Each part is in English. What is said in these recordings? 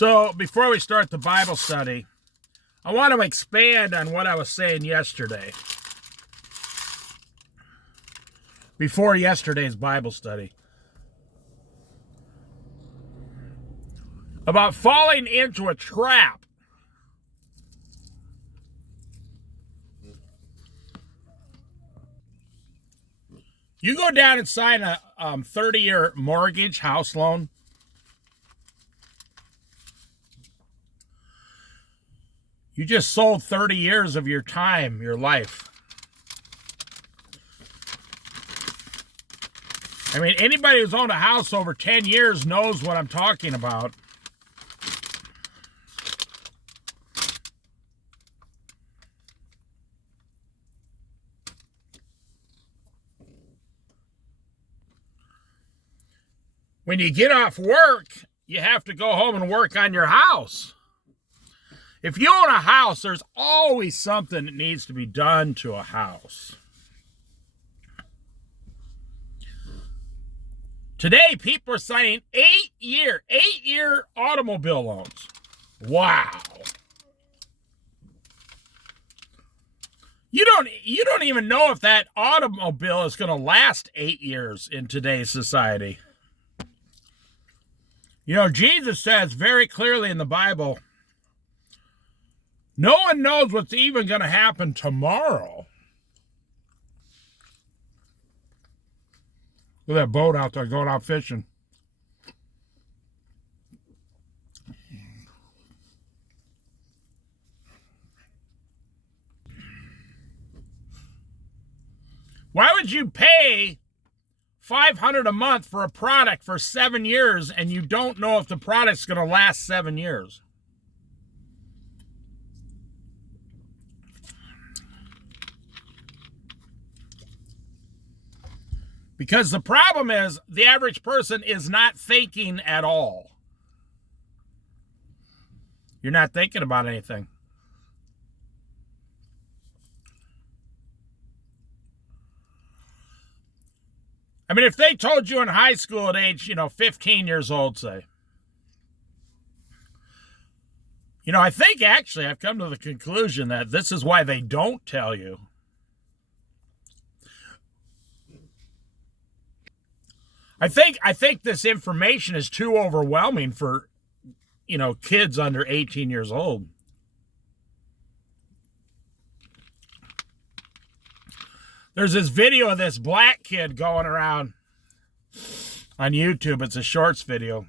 So before we start the Bible study, I want to expand on what I was saying yesterday. Before yesterday's Bible study. About falling into a trap. You go down and sign a 30-year mortgage house loan. You just sold 30 years of your time, your life. I mean, anybody who's owned a house over 10 years knows what I'm talking about. When you get off work, you have to go home and work on your house. If you own a house, there's always something that needs to be done to a house. Today, people are signing 8-year automobile loans. Wow. You don't even know if that automobile is going to last 8 years in today's society. You know, Jesus says very clearly in the Bible, no one knows what's even going to happen tomorrow. Look at that boat out there going out fishing. Why would you pay $500 a month for a product for 7 years and you don't know if the product's going to last 7 years? Because the problem is the average person is not thinking at all. You're not thinking about anything. I mean, if they told you in high school at age, 15 years old, say, I think actually I've come to the conclusion that this is why they don't tell you. I think this information is too overwhelming for, kids under 18 years old. There's this video of this black kid going around on YouTube. It's a shorts video.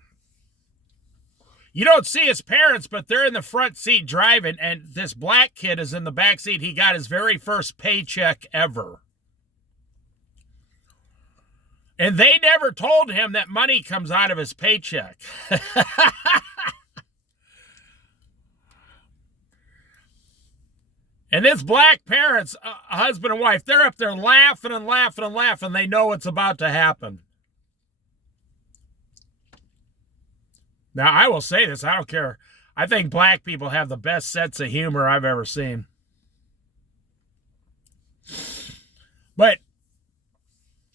You don't see his parents, but they're in the front seat driving, and this black kid is in the back seat. He got his very first paycheck ever. And they never told him that money comes out of his paycheck. And this black parents, husband and wife, they're up there laughing and laughing and laughing. They know what's about to happen. Now, I will say this. I don't care. I think black people have the best sense of humor I've ever seen. But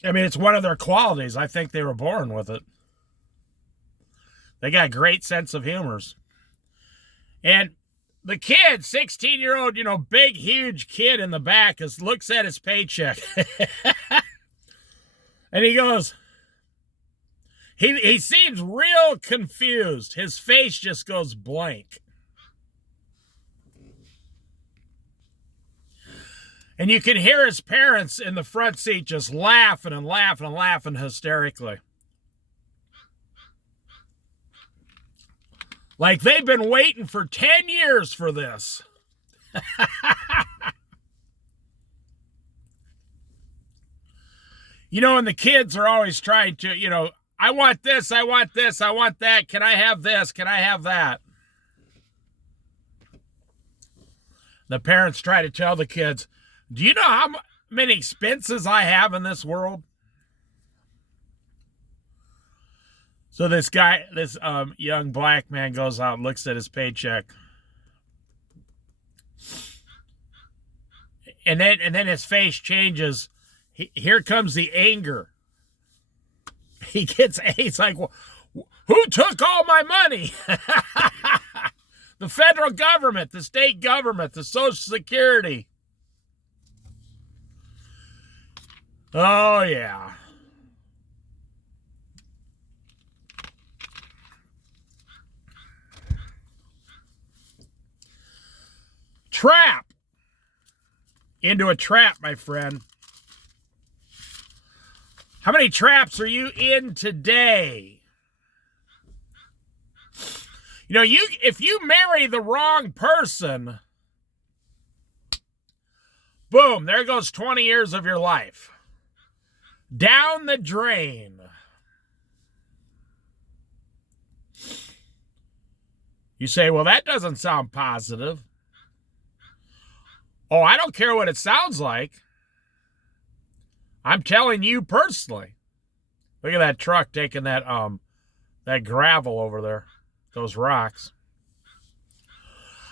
I mean, it's one of their qualities. I think they were born with it. They got great sense of humors. And the kid, 16-year-old, big, huge kid in the back, looks at his paycheck. And he goes, he seems real confused. His face just goes blank. And you can hear his parents in the front seat just laughing and laughing and laughing hysterically. Like they've been waiting for 10 years for this. And the kids are always trying to, I want this, I want this, I want that. Can I have this? Can I have that? The parents try to tell the kids, do you know how many expenses I have in this world? So this guy, this young black man goes out and looks at his paycheck. And then his face changes. Here comes the anger. He's like, Who took all my money? The federal government, the state government, the Social Security. Oh, yeah. Trap. Into a trap, my friend. How many traps are you in today? You know, if you marry the wrong person, boom, there goes 20 years of your life. Down the drain. You say, well, that doesn't sound positive. Oh, I don't care what it sounds like. I'm telling you personally. Look at that truck taking that gravel over there. Those rocks.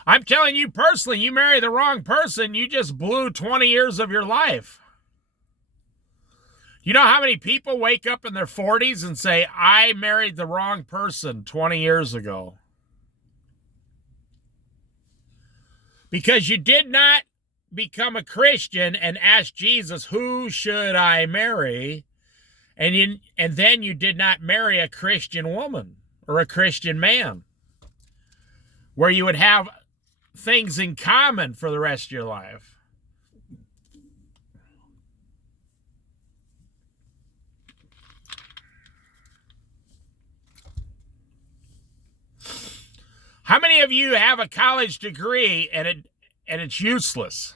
I'm telling you personally, you marry the wrong person, you just blew 20 years of your life. You know how many people wake up in their 40s and say, I married the wrong person 20 years ago? Because you did not become a Christian and ask Jesus, who should I marry? And then you did not marry a Christian woman or a Christian man, where you would have things in common for the rest of your life. How many of you have a college degree and it's useless?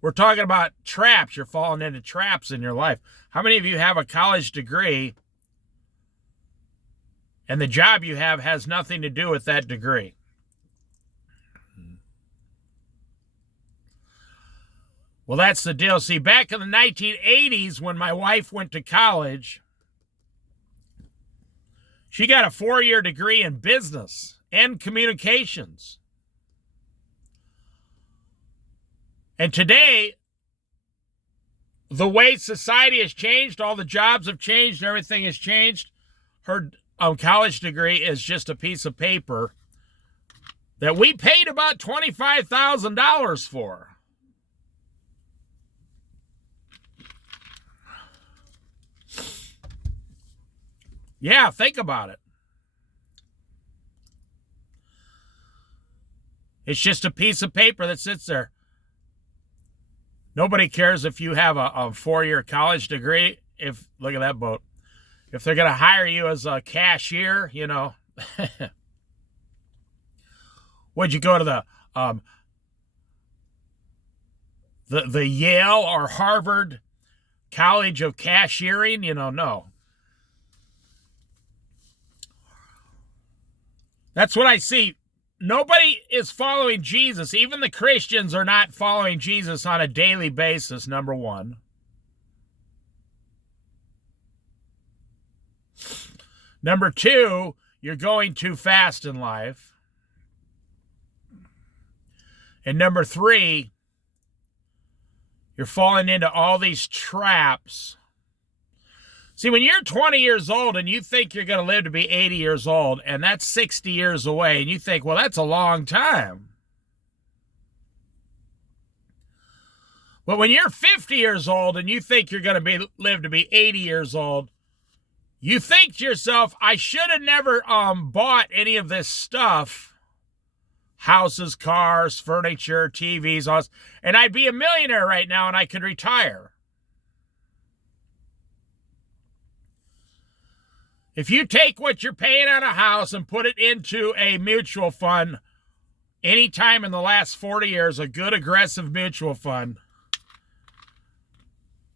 We're talking about traps. You're falling into traps in your life. How many of you have a college degree and the job you have has nothing to do with that degree? Well, that's the deal. See, back in the 1980s, when my wife went to college, she got a 4-year degree in business and communications. And today, the way society has changed, all the jobs have changed, everything has changed. Her college degree is just a piece of paper that we paid about $25,000 for. Yeah, think about it. It's just a piece of paper that sits there. Nobody cares if you have a 4-year college degree. Look at that boat. If they're going to hire you as a cashier, you know. Would you go to the Yale or Harvard College of Cashiering? You know, no. That's what I see. Nobody is following Jesus. Even the Christians are not following Jesus on a daily basis, number one. Number two, you're going too fast in life. And number three, you're falling into all these traps. See, when you're 20 years old and you think you're going to live to be 80 years old, and that's 60 years away, and you think, well, that's a long time. But when you're 50 years old and you think you're going to live to be 80 years old, you think to yourself, I should have never bought any of this stuff. Houses, cars, furniture, TVs, all this, and I'd be a millionaire right now and I could retire. If you take what you're paying on a house and put it into a mutual fund, anytime in the last 40 years, a good aggressive mutual fund,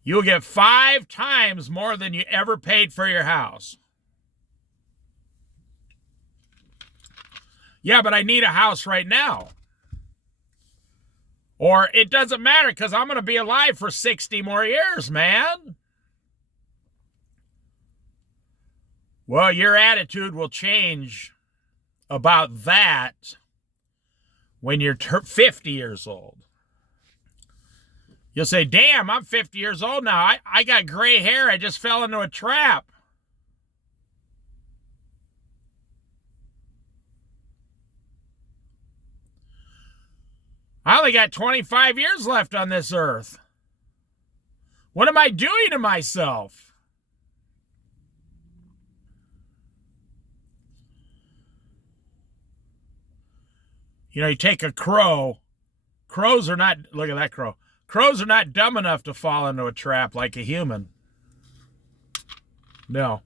you'll get 5 times more than you ever paid for your house. Yeah, but I need a house right now. Or it doesn't matter because I'm going to be alive for 60 more years, man. Well, your attitude will change about that when you're 50 years old. You'll say, damn, I'm 50 years old now. I got gray hair. I just fell into a trap. I only got 25 years left on this earth. What am I doing to myself? You know, you take a crow. Crows are not, look at that crow. Crows are not dumb enough to fall into a trap like a human. No.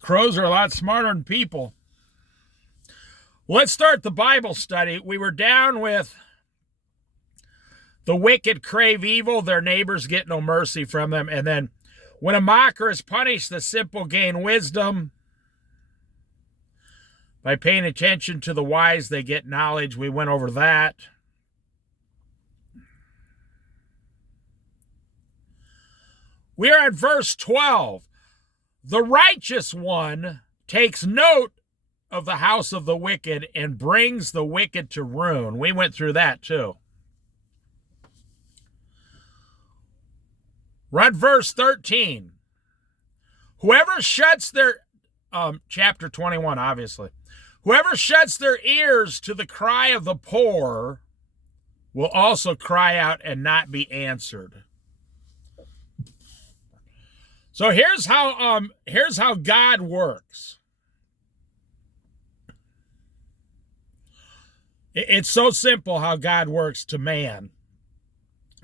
Crows are a lot smarter than people. Let's start the Bible study. We were down with the wicked crave evil, their neighbors get no mercy from them. And then when a mocker is punished, the simple gain wisdom. By paying attention to the wise, they get knowledge. We went over that. We are at verse 12. The righteous one takes note of the house of the wicked and brings the wicked to ruin. We went through that too. Read verse 13. Whoever shuts their, chapter 21, obviously. Whoever shuts their ears to the cry of the poor will also cry out and not be answered. So here's how God works. It's so simple how God works to man,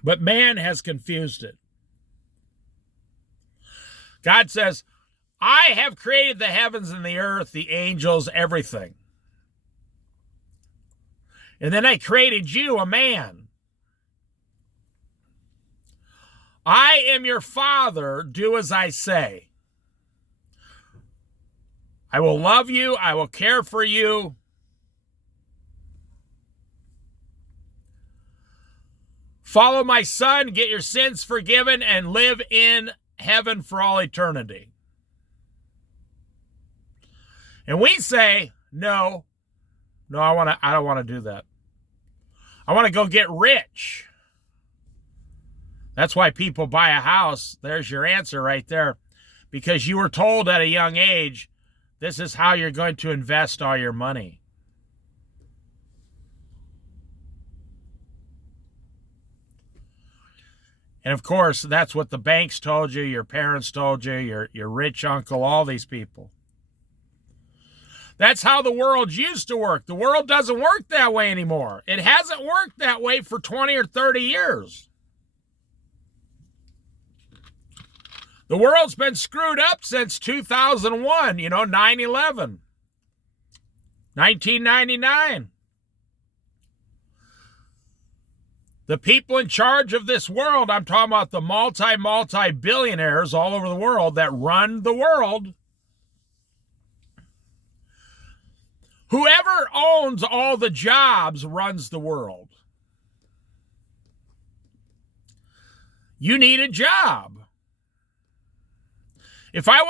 but man has confused it. God says, I have created the heavens and the earth, the angels, everything. And then I created you, a man. I am your father, do as I say. I will love you, I will care for you. Follow my son, get your sins forgiven, and live in heaven for all eternity. And we say, no, I don't want to do that. I want to go get rich. That's why people buy a house. There's your answer right there. Because you were told at a young age, this is how you're going to invest all your money. And of course, that's what the banks told you, your parents told you, your rich uncle, all these people. That's how the world used to work. The world doesn't work that way anymore. It hasn't worked that way for 20 or 30 years. The world's been screwed up since 2001, 9/11, 1999. The people in charge of this world, I'm talking about the multi-billionaires all over the world that run the world. Whoever owns all the jobs runs the world. You need a job. If I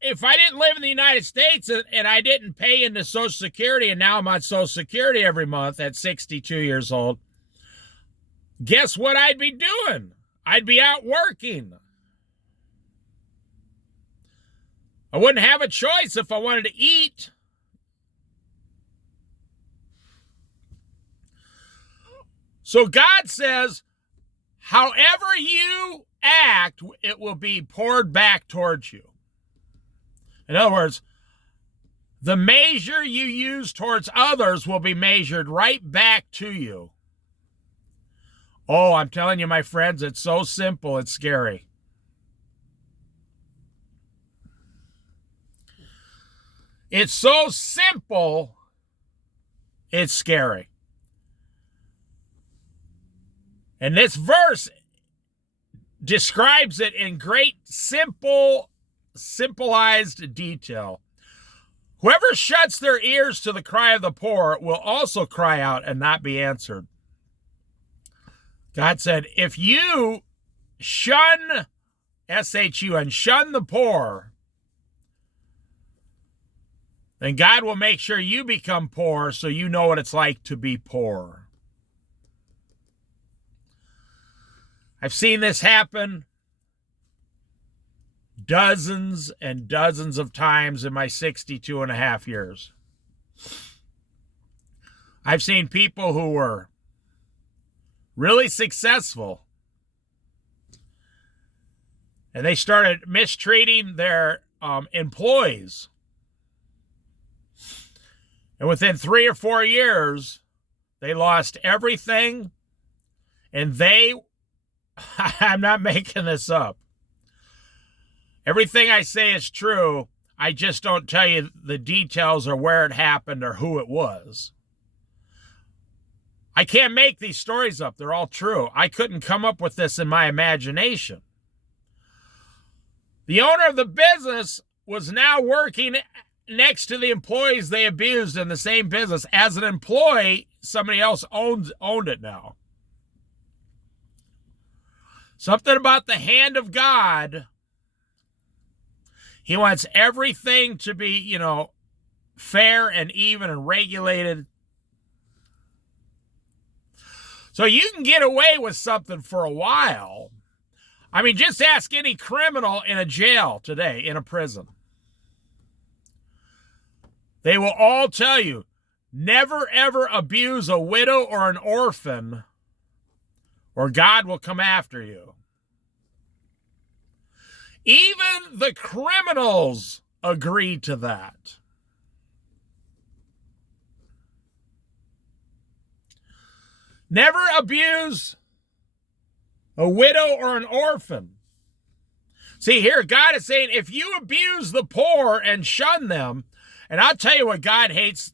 didn't live in the United States and I didn't pay into Social Security and now I'm on Social Security every month at 62 years old, guess what I'd be doing? I'd be out working. I wouldn't have a choice if I wanted to eat. So God says, however you act, it will be poured back towards you. In other words, the measure you use towards others will be measured right back to you. Oh, I'm telling you, my friends, it's so simple, it's scary. It's so simple, it's scary. And this verse describes it in great, simplified detail. Whoever shuts their ears to the cry of the poor will also cry out and not be answered. God said, if you shun, S-H-U-N, shun the poor, then God will make sure you become poor so you know what it's like to be poor. I've seen this happen dozens and dozens of times in my 62 and a half years. I've seen people who were really successful, and they started mistreating their employees. And within 3 or 4 years, they lost everything, and I'm not making this up. Everything I say is true. I just don't tell you the details or where it happened or who it was. I can't make these stories up. They're all true. I couldn't come up with this in my imagination. The owner of the business was now working next to the employees they abused in the same business. As an employee, somebody else owned it now. Something about the hand of God. He wants everything to be, fair and even and regulated. So you can get away with something for a while. I mean, just ask any criminal in a jail today, in a prison. They will all tell you, never ever abuse a widow or an orphan, or God will come after you. Even the criminals agree to that. Never abuse a widow or an orphan. See, here God is saying, if you abuse the poor and shun them, and I'll tell you what God hates,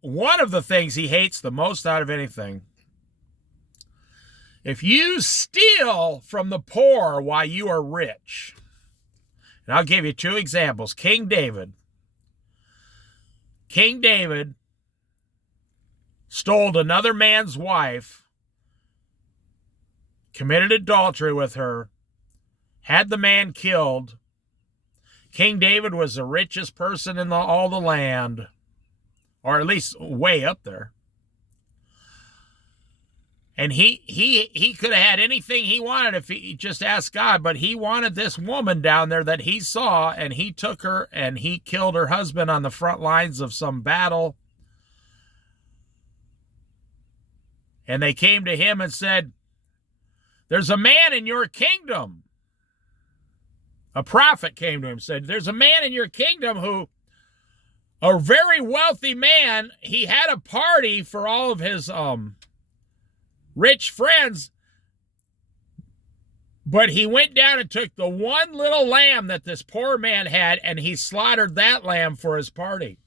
one of the things he hates the most out of anything. If you steal from the poor while you are rich. And I'll give you 2 examples. King David stole another man's wife, committed adultery with her, had the man killed. King David was the richest person in all the land, or at least way up there. And he could have had anything he wanted if he just asked God, but he wanted this woman down there that he saw, and he took her and he killed her husband on the front lines of some battle. And they came to him and said, there's a man in your kingdom. A prophet came to him and said, there's a man in your kingdom who, a very wealthy man, he had a party for all of his rich friends, but he went down and took the one little lamb that this poor man had, and he slaughtered that lamb for his party.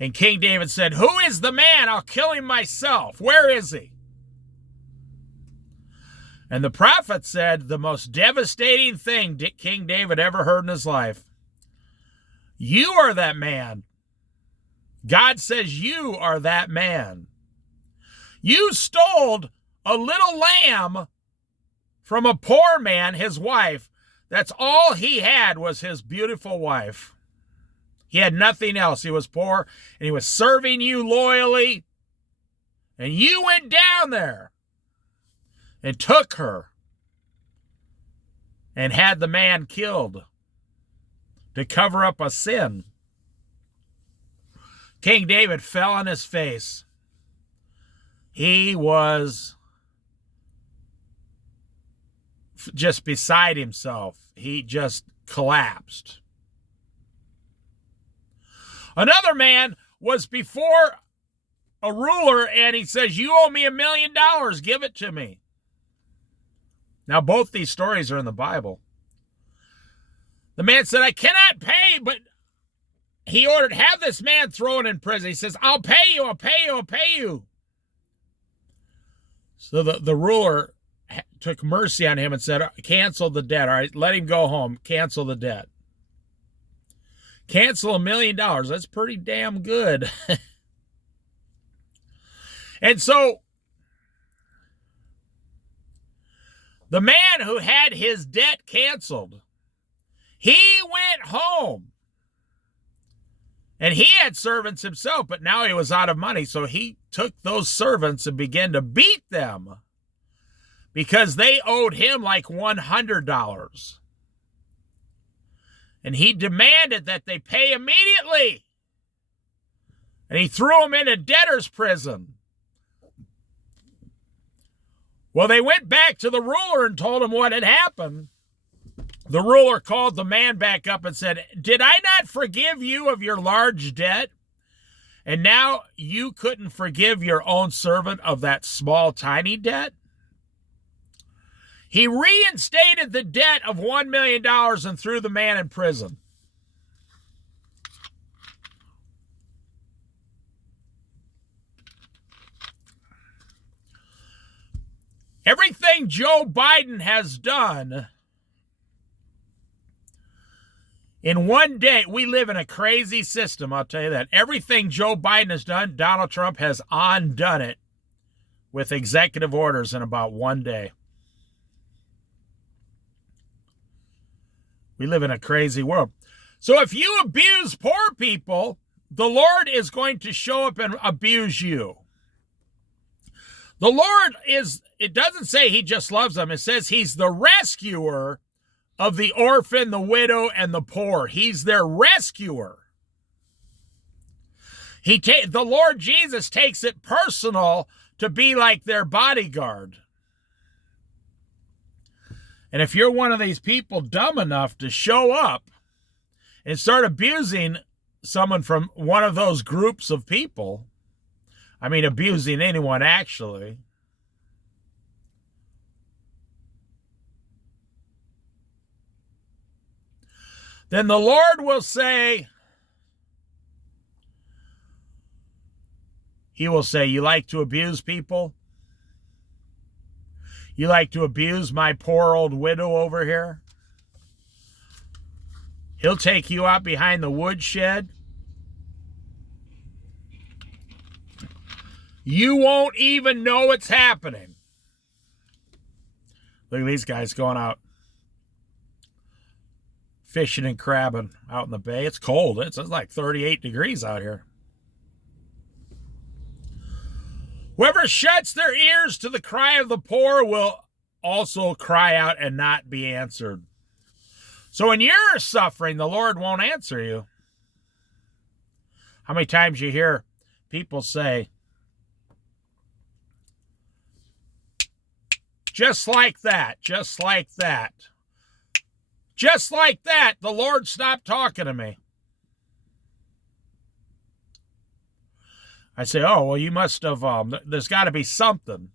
And King David said, who is the man? I'll kill him myself. Where is he? And the prophet said the most devastating thing King David ever heard in his life. You are that man. God says you are that man. You stole a little lamb from a poor man, his wife. That's all he had was his beautiful wife. He had nothing else. He was poor, and he was serving you loyally. And you went down there and took her and had the man killed to cover up a sin. King David fell on his face. He was just beside himself. He just collapsed. Another man was before a ruler, and he says, you owe me $1 million. Give it to me. Now, both these stories are in the Bible. The man said, I cannot pay, but he ordered, have this man thrown in prison. He says, I'll pay you, I'll pay you, I'll pay you. So the ruler took mercy on him and said, cancel the debt. All right, let him go home. Cancel the debt. Cancel $1 million. That's pretty damn good. And so the man who had his debt canceled, he went home. And he had servants himself, but now he was out of money. So he took those servants and began to beat them because they owed him like $100. And he demanded that they pay immediately. And he threw them in a debtor's prison. Well, they went back to the ruler and told him what had happened. The ruler called the man back up and said, "Did I not forgive you of your large debt? And now you couldn't forgive your own servant of that small, tiny debt?" He reinstated the debt of $1 million and threw the man in prison. Everything Joe Biden has done in one day, we live in a crazy system, I'll tell you that. Everything Joe Biden has done, Donald Trump has undone it with executive orders in about one day. We live in a crazy world. So if you abuse poor people, the Lord is going to show up and abuse you. The Lord is, it doesn't say he just loves them. It says he's the rescuer of the orphan, the widow, and the poor. He's their rescuer. The Lord Jesus takes it personal to be like their bodyguard. And if you're one of these people dumb enough to show up and start abusing someone from one of those groups of people, I mean, abusing anyone actually, then the Lord will say, he will say, "You like to abuse people? You like to abuse my poor old widow over here?" He'll take you out behind the woodshed. You won't even know it's happening. Look at these guys going out fishing and crabbing out in the bay. It's cold. It's like 38 degrees out here. Whoever shuts their ears to the cry of the poor will also cry out and not be answered. So when you're suffering, the Lord won't answer you. How many times you hear people say, "Just like that, just like that. Just like that, the Lord stopped talking to me." I say, "Oh, well, you must have, there's got to be something."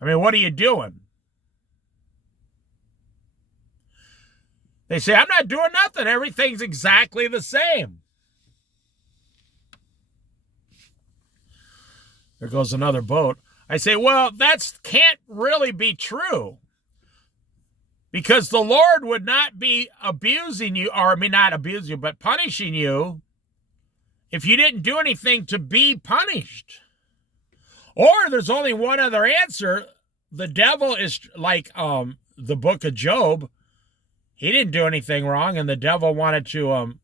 I mean, what are you doing? They say, "I'm not doing nothing. Everything's exactly the same." There goes another boat. I say, well, that can't really be true. Because the Lord would not be abusing you, or I mean, not abusing you, but punishing you if you didn't do anything to be punished. Or there's only one other answer. The devil is like the book of Job. He didn't do anything wrong, and the devil wanted to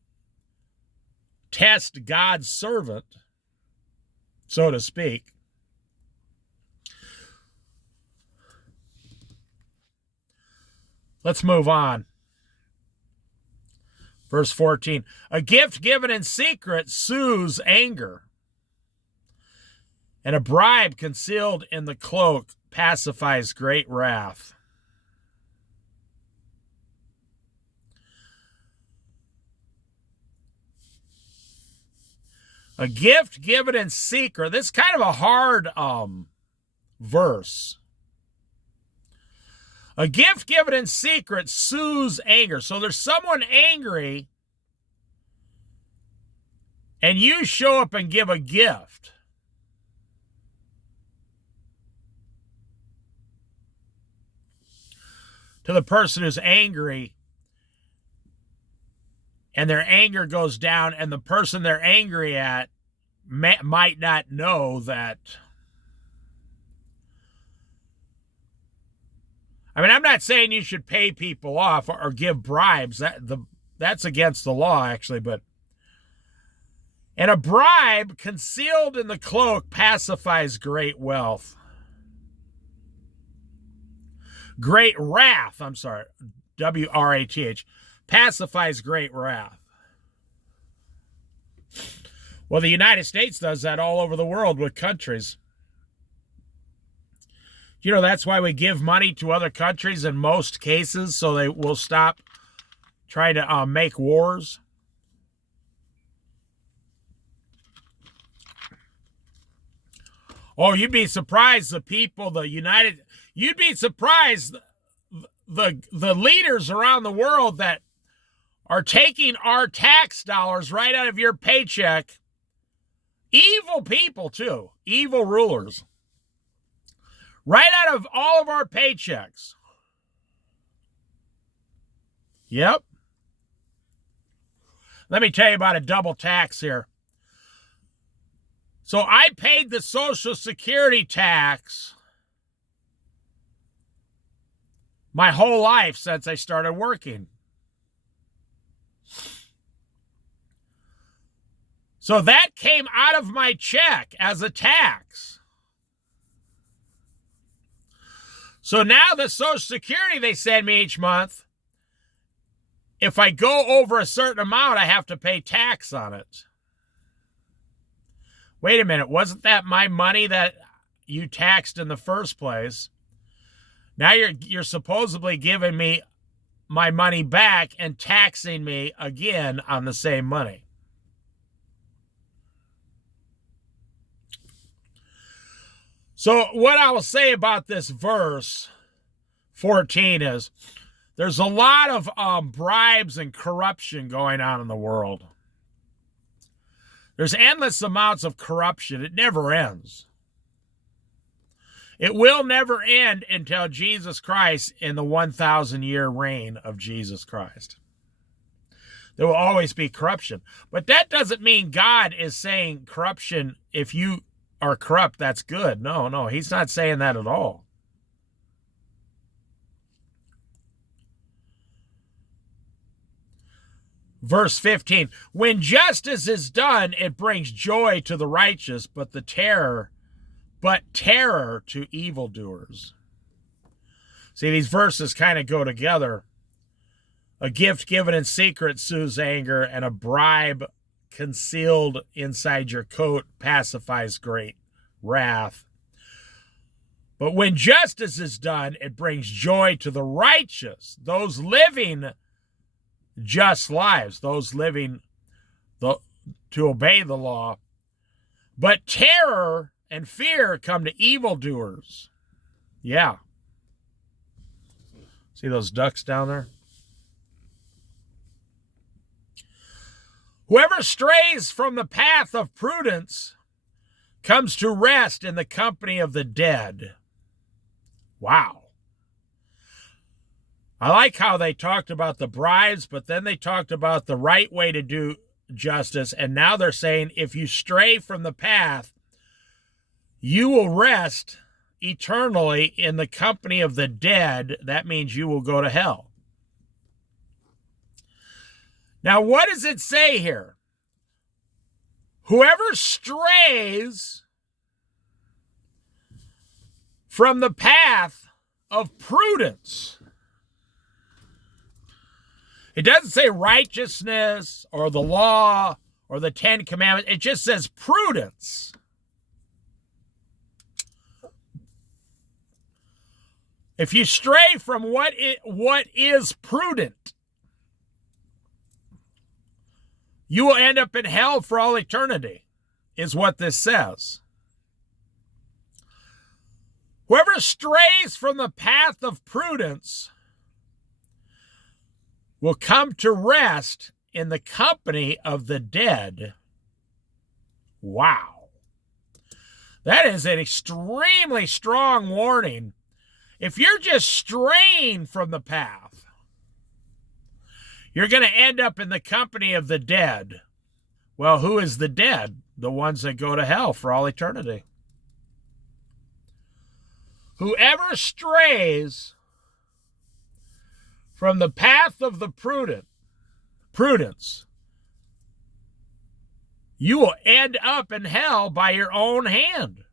test God's servant, so to speak. Let's move on. Verse 14. A gift given in secret soothes anger, and a bribe concealed in the cloak pacifies great wrath. A gift given in secret. This is kind of a hard verse. A gift given in secret soothes anger. So there's someone angry, and you show up and give a gift. To the person who's angry, and their anger goes down, and the person they're angry at might not know that. I mean, I'm not saying you should pay people off or give bribes. That's against the law, actually. And a bribe concealed in the cloak pacifies great wealth. Great wrath, I'm sorry, W-R-A-T-H, pacifies great wrath. Well, the United States does that all over the world with countries. You know, that's why we give money to other countries in most cases, so they will stop trying to make wars. Oh, you'd be surprised the people, you'd be surprised the leaders around the world that are taking our tax dollars right out of your paycheck. Evil people, too. Evil rulers. Right out of all of our paychecks. Yep. Let me tell you about a double tax here. So I paid the Social Security tax my whole life since I started working. So that came out of my check as a tax. So now the Social Security they send me each month, if I go over a certain amount, I have to pay tax on it. Wait a minute, wasn't that my money that you taxed in the first place? Now you're supposedly giving me my money back and taxing me again on the same money. So what I will say about this verse 14 is there's a lot of bribes and corruption going on in the world. There's endless amounts of corruption. It never ends. It will never end until Jesus Christ in the 1,000-year reign of Jesus Christ. There will always be corruption. But that doesn't mean God is saying corruption, if you are corrupt, that's good. No, he's not saying that at all. Verse 15, when justice is done, it brings joy to the righteous, but terror to evildoers. See, these verses kind of go together. A gift given in secret soothes anger, and a bribe concealed inside your coat pacifies great wrath. But when justice is done, it brings joy to the righteous, those living just lives, those living to obey the law. But terror and fear come to evildoers. Yeah. See those ducks down there? Whoever strays from the path of prudence comes to rest in the company of the dead. Wow. I like how they talked about the bribes, but then they talked about the right way to do justice. And now they're saying if you stray from the path, you will rest eternally in the company of the dead. That means you will go to hell. Now, what does it say here? Whoever strays from the path of prudence. It doesn't say righteousness or the law or the 10 Commandments. It just says prudence. If you stray from what is prudent, you will end up in hell for all eternity, is what this says. Whoever strays from the path of prudence will come to rest in the company of the dead. Wow. That is an extremely strong warning. If you're just straying from the path, you're going to end up in the company of the dead. Well, who is the dead? The ones that go to hell for all eternity. Whoever strays from the path of the prudence, you will end up in hell by your own hand.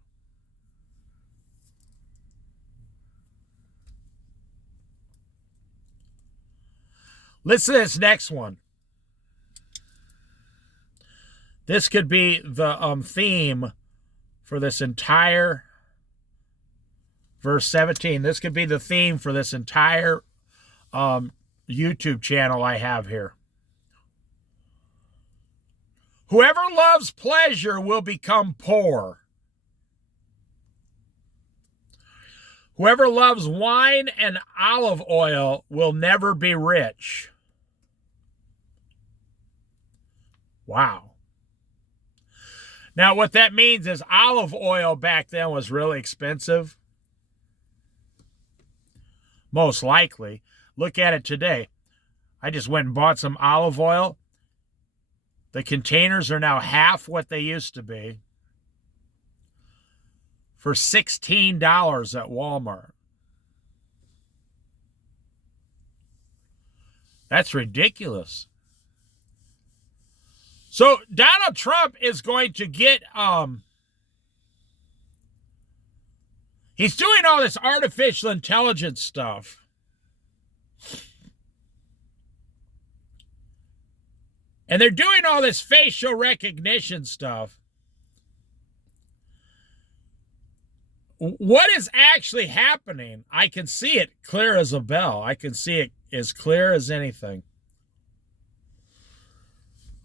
Listen to this next one. This could be the theme for this entire verse 17. This could be the theme for this entire YouTube channel I have here. Whoever loves pleasure will become poor. Whoever loves wine and olive oil will never be rich. Wow. Now, what that means is olive oil back then was really expensive. Most likely. Look at it today. I just went and bought some olive oil. The containers are now half what they used to be for $16 at Walmart. That's ridiculous. So Donald Trump is going to get, he's doing all this artificial intelligence stuff. And they're doing all this facial recognition stuff. What is actually happening? I can see it clear as a bell. I can see it as clear as anything.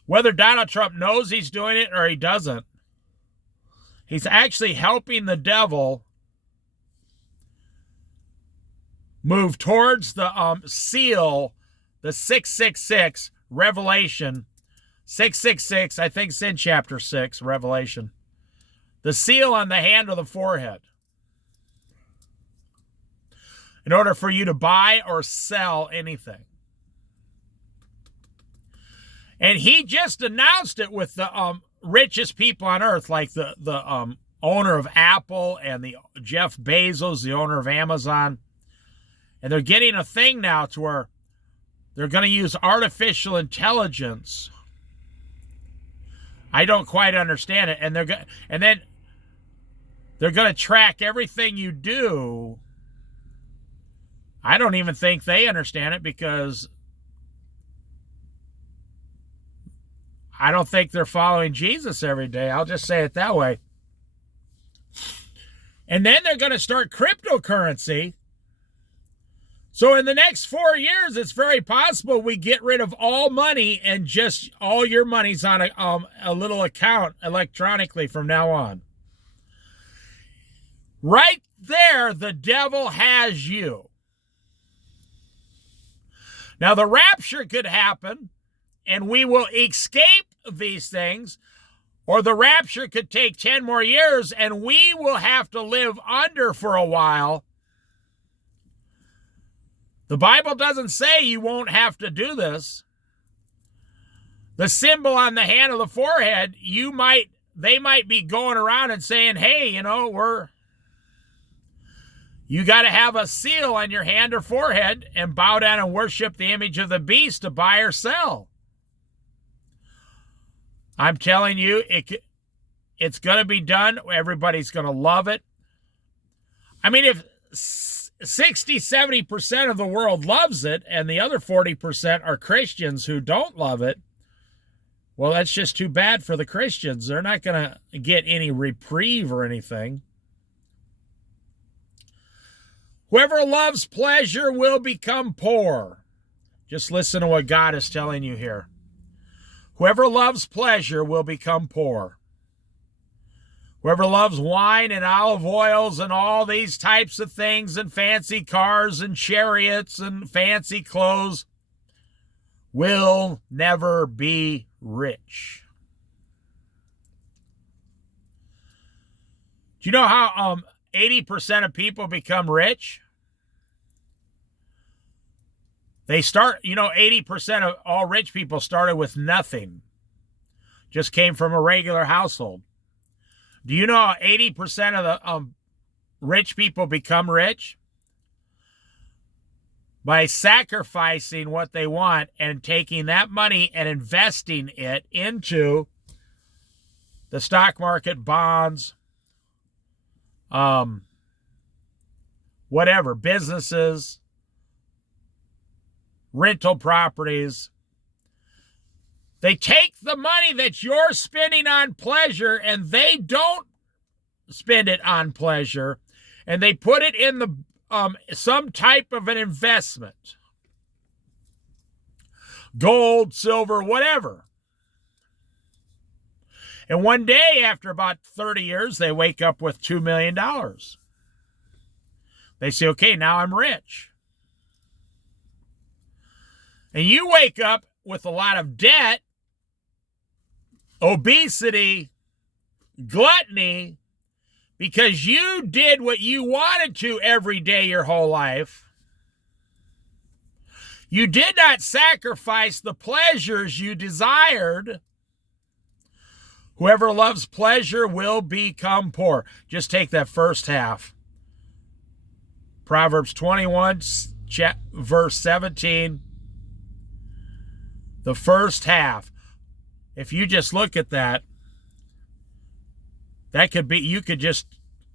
Whether Donald Trump knows he's doing it or he doesn't, he's actually helping the devil move towards the seal, the 666 Revelation 666, I think it's in chapter 6, Revelation. The seal on the hand of the forehead. In order for you to buy or sell anything. And he just announced it with the richest people on earth, like the owner of Apple and the Jeff Bezos, the owner of Amazon. And they're getting a thing now to where they're going to use artificial intelligence. I don't quite understand it. And then they're going to track everything you do. I don't even think they understand it because I don't think they're following Jesus every day. I'll just say it that way. And then they're going to start cryptocurrency. So in the next 4 years, it's very possible we get rid of all money and just all your money's on a little account electronically from now on. Right there, the devil has you. Now, the rapture could happen, and we will escape these things, or the rapture could take 10 more years, and we will have to live under for a while. The Bible doesn't say you won't have to do this. The symbol on the hand of the forehead, they might be going around and saying, hey, you got to have a seal on your hand or forehead and bow down and worship the image of the beast to buy or sell. I'm telling you, it's going to be done. Everybody's going to love it. I mean, if 60-70% of the world loves it and the other 40% are Christians who don't love it, well, that's just too bad for the Christians. They're not going to get any reprieve or anything. Whoever loves pleasure will become poor. Just listen to what God is telling you here. Whoever loves pleasure will become poor. Whoever loves wine and olive oils and all these types of things and fancy cars and chariots and fancy clothes will never be rich. Do you know how 80% of people become rich? They start, 80% of all rich people started with nothing. Just came from a regular household. Do you know how 80% of the rich people become rich? By sacrificing what they want and taking that money and investing it into the stock market, bonds, whatever, businesses, rental properties. They take the money that you're spending on pleasure and they don't spend it on pleasure, and they put it in the some type of an investment. Gold, silver, whatever. And one day, after about 30 years, they wake up with $2 million. They say, okay, now I'm rich. And you wake up with a lot of debt, obesity, gluttony, because you did what you wanted to every day your whole life. You did not sacrifice the pleasures you desired. Whoever loves pleasure will become poor. Just take that first half. Proverbs 21, verse 17. The first half. If you just look at that, that could be, you could just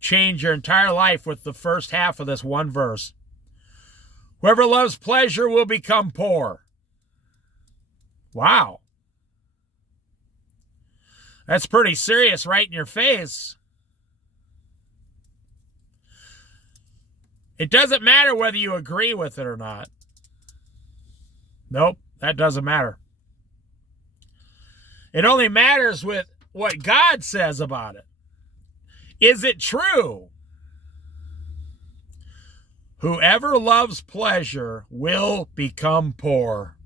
change your entire life with the first half of this one verse. Whoever loves pleasure will become poor. Wow. That's pretty serious, right in your face. It doesn't matter whether you agree with it or not. Nope, that doesn't matter. It only matters with what God says about it. Is it true? Whoever loves pleasure will become poor.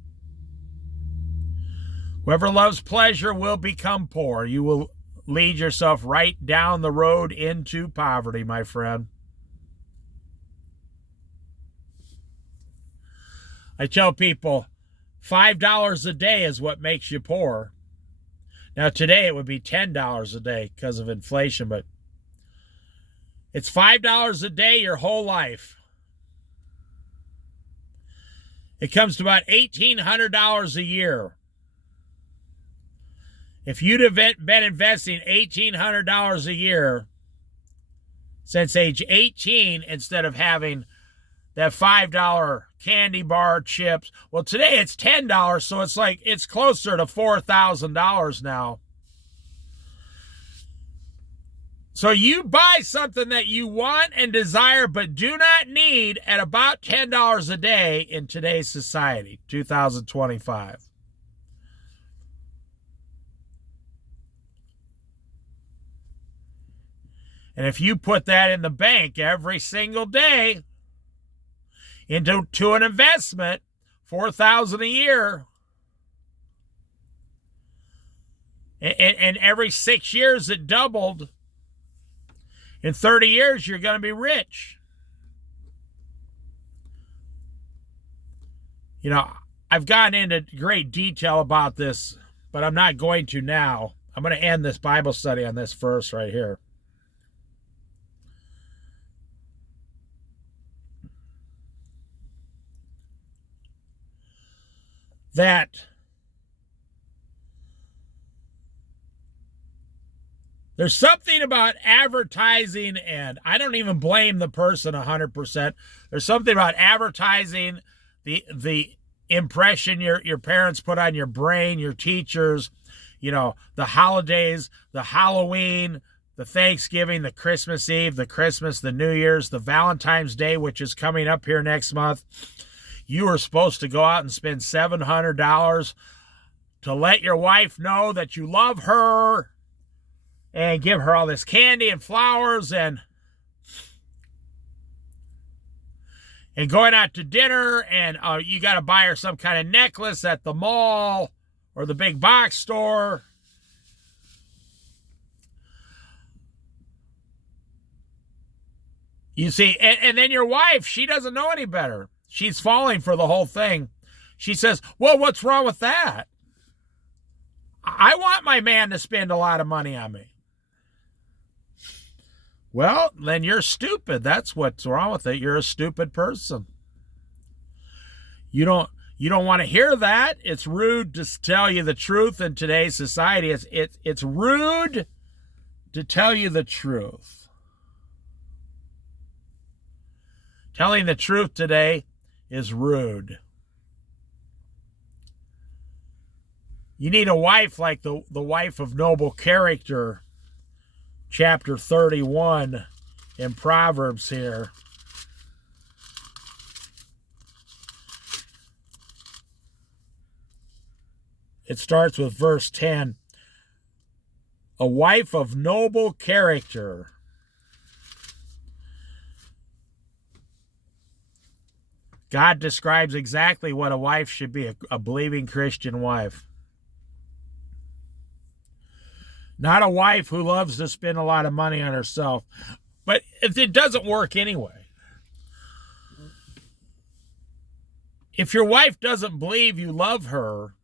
Whoever loves pleasure will become poor. You will lead yourself right down the road into poverty, my friend. I tell people, $5 a day is what makes you poor. Now, today it would be $10 a day because of inflation, but it's $5 a day your whole life. It comes to about $1,800 a year. If you'd have been investing $1,800 a year since age 18 instead of having that $5 candy bar chips, well, today it's $10, so it's closer to $4,000 now. So you buy something that you want and desire but do not need at about $10 a day in today's society, 2025. And if you put that in the bank every single day into an investment, $4,000 a year, and every 6 years it doubled, in 30 years you're going to be rich. You know, I've gone into great detail about this, but I'm not going to now. I'm going to end this Bible study on this verse right here. That there's something about advertising, and I don't even blame the person 100%. There's something about advertising, the impression your parents put on your brain, your teachers, you know, the holidays, the Halloween, the Thanksgiving, the Christmas Eve, the Christmas, the New Year's, the Valentine's Day, which is coming up here next month. You are supposed to go out and spend $700 to let your wife know that you love her and give her all this candy and flowers and going out to dinner, and you got to buy her some kind of necklace at the mall or the big box store. You see, and then your wife, she doesn't know any better. She's falling for the whole thing. She says, well, what's wrong with that? I want my man to spend a lot of money on me. Well, then you're stupid. That's what's wrong with it. You're a stupid person. You don't want to hear that. It's rude to tell you the truth in today's society. It's rude to tell you the truth. Telling the truth today is rude. You need a wife like the wife of noble character, chapter 31 in Proverbs here. It starts with verse 10. A wife of noble character. God describes exactly what a wife should be, a believing Christian wife. Not a wife who loves to spend a lot of money on herself. But if it doesn't work anyway. If your wife doesn't believe you love her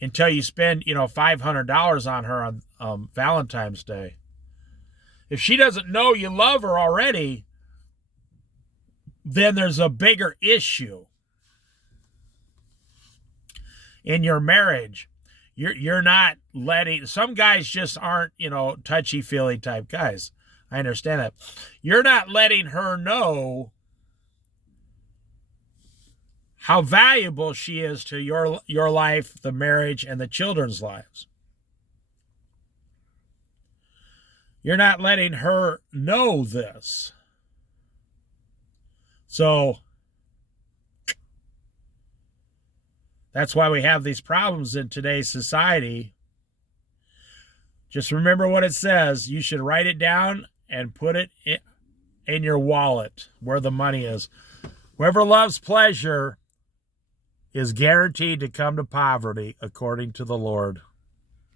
until you spend, $500 on her on Valentine's Day. If she doesn't know you love her already, then there's a bigger issue in your marriage. You're not letting, some guys just aren't, touchy-feely type guys. I understand that. You're not letting her know how valuable she is to your life, the marriage, and the children's lives. You're not letting her know this. So that's why we have these problems in today's society. Just remember what it says. You should write it down and put it in your wallet where the money is. Whoever loves pleasure is guaranteed to come to poverty, according to the Lord.